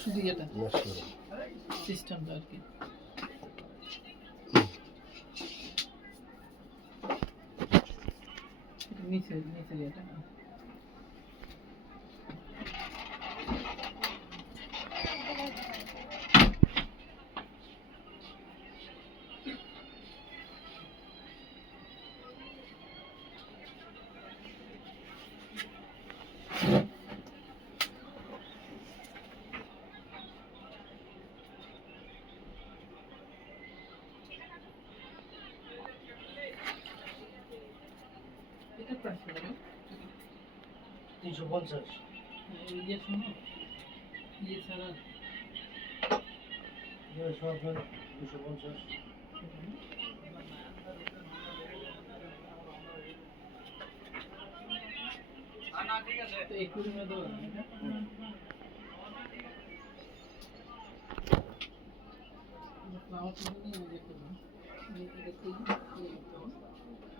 শুধু এটা ম্যাশ করে সিস্টেমটা আর কি এটা নিচে নিচে এটা এটা তিনশো পঞ্চাশ। ইয়ে শোনো। ইয়ে ছাড়া। দুশো পঞ্চাশ। তো এই কুড়ি মে দেবো এটা ফ্লাওয়ার নিয়ে ইয়ে করব এটা করব